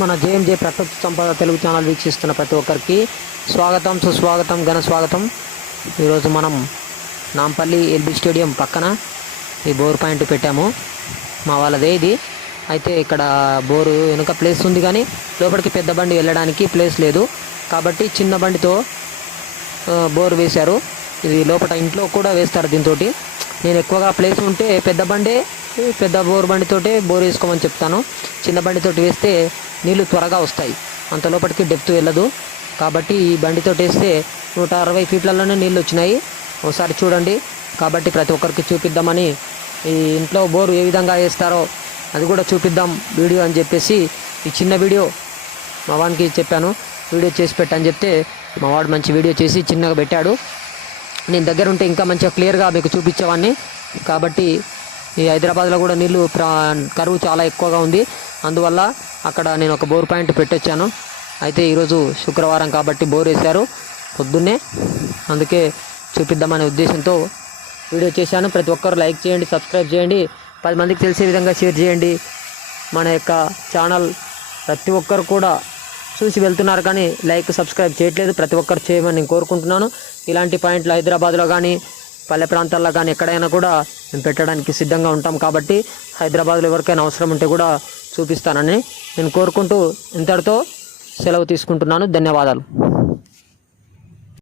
మన జేఎంజే ప్రకృతి సంపద తెలుగు ఛానల్ వీక్షిస్తున్న ప్రతి ఒక్కరికి స్వాగతం, సుస్వాగతం, ఘన స్వాగతం. ఈరోజు మనం నాంపల్లి ఎల్బీ స్టేడియం పక్కన ఈ బోర్ పాయింట్ పెట్టాము. మా వాళ్ళదే ఇది. అయితే ఇక్కడ బోరు వెనుక ప్లేస్ ఉంది, కానీ లోపలికి పెద్ద బండి వెళ్ళడానికి ప్లేస్ లేదు. కాబట్టి చిన్న బండితో బోర్ వేశారు. ఇది లోపల ఇంట్లో కూడా వేస్తారు. దీంతో నేను ఎక్కువగా ప్లేస్ ఉంటే పెద్ద బోర్ బండితోటే బోర్ వేసుకోమని చెప్తాను. చిన్న బండితోటి వేస్తే నీళ్ళు త్వరగా వస్తాయి, అంత లోపలికి డెప్త్ వెళ్ళదు. కాబట్టి ఈ బండితో వేస్తే 160 ఫీట్లలోనే నీళ్ళు వచ్చినాయి. ఒకసారి చూడండి. కాబట్టి ప్రతి ఒక్కరికి చూపిద్దామని ఈ ఇంట్లో బోరు ఏ విధంగా వేస్తారో అది కూడా చూపిద్దాం వీడియో అని చెప్పేసి ఈ చిన్న వీడియో మా వానికి చెప్పాను. వీడియో చేసి పెట్టని చెప్తే మా వాడు మంచి వీడియో చేసి చిన్నగా పెట్టాడు. నేను దగ్గర ఉంటే ఇంకా మంచిగా క్లియర్గా మీకు చూపించేవాడిని. కాబట్టి ఈ హైదరాబాద్లో కూడా నీళ్ళు కరువు చాలా ఎక్కువగా ఉంది. అందువల్ల అక్కడ నేను ఒక బోర్ పాయింట్ పెట్టొచ్చాను. అయితే ఈరోజు శుక్రవారం కాబట్టి బోర్ వేశారు పొద్దున్నే, అందుకే చూపిద్దామనే ఉద్దేశంతో వీడియో చేశాను. ప్రతి ఒక్కరు లైక్ చేయండి, సబ్స్క్రైబ్ చేయండి, 10 మందికి తెలిసే విధంగా షేర్ చేయండి. మన యొక్క ఛానల్ ప్రతి ఒక్కరు కూడా చూసి వెళ్తున్నారు, కానీ లైక్ సబ్స్క్రైబ్ చేయట్లేదు. ప్రతి ఒక్కరు చేయమని నేను కోరుకుంటున్నాను. ఇలాంటి పాయింట్లు హైదరాబాద్లో కానీ పల్లె ప్రాంతాల్లో కానీ ఎక్కడైనా కూడా మేము పెట్టడానికి సిద్ధంగా ఉంటాం. కాబట్టి హైదరాబాద్లో ఎవరికైనా అవసరం ఉంటే కూడా చూపిస్తానని నేను కోరుకుంటూ ఇంతటితో సెలవు తీసుకుంటున్నాను. ధన్యవాదాలు.